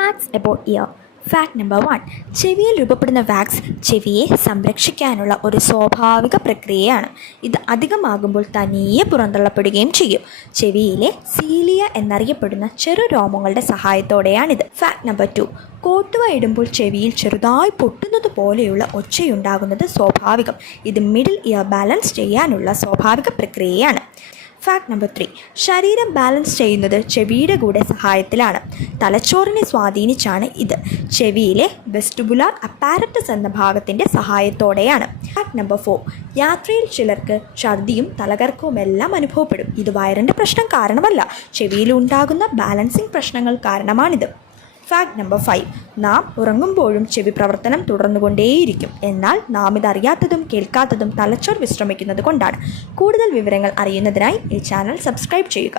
Facts about ear. Fact number 1. ചെവിയിൽ രൂപപ്പെടുന്ന wax ചെവിയെ സംരക്ഷിക്കാനുള്ള ഒരു സ്വാഭാവിക പ്രക്രിയയാണ്. ഇത് അധികമാകുമ്പോൾ തനിയെ പുറന്തള്ളപ്പെടുകയും ചെയ്യും. ചെവിയിലെ സീലിയ എന്നറിയപ്പെടുന്ന ചെറു രോമങ്ങളുടെ സഹായത്തോടെയാണിത്. Fact number 2. കോട്ടുവ ഇടുമ്പോൾ ചെവിയിൽ ചെറുതായി പൊട്ടുന്നത് പോലെയുള്ള ഒച്ചയുണ്ടാകുന്നത് സ്വാഭാവികം. ഇത് മിഡിൽ ഇയർ ബാലൻസ് ചെയ്യാനുള്ള സ്വാഭാവിക പ്രക്രിയയാണ്. Fact number 3. ശരീരം ബാലൻസ് ചെയ്യുന്നത് ചെവിയുടെ കൂടെ സഹായത്തിലാണ്. തലച്ചോറിനെ സ്വാധീനിച്ചാണ് ഇത്. ചെവിയിലെ വെസ്റ്റിബുലാർ അപ്പാരറ്റസ് എന്ന ഭാഗത്തിൻ്റെ സഹായത്തോടെയാണ്. Fact number 4. യാത്രയിൽ ചിലർക്ക് ഛർദിയും തലകറക്കവുമെല്ലാം അനുഭവപ്പെടും. ഇത് വയറിൻ്റെ പ്രശ്നം കാരണമല്ല, ചെവിയിലുണ്ടാകുന്ന ബാലൻസിങ് പ്രശ്നങ്ങൾ കാരണമാണിത്. Fact number 5. നാം ഉറങ്ങുമ്പോഴും ചെവി പ്രവർത്തനം തുടർന്നുകൊണ്ടേയിരിക്കും. എന്നാൽ നാം ഇതറിയാത്തതും കേൾക്കാത്തതും തലച്ചോർ വിശ്രമിക്കുന്നത് കൊണ്ടാണ്. കൂടുതൽ വിവരങ്ങൾ അറിയുന്നതിനായി ഈ ചാനൽ സബ്സ്ക്രൈബ് ചെയ്യുക.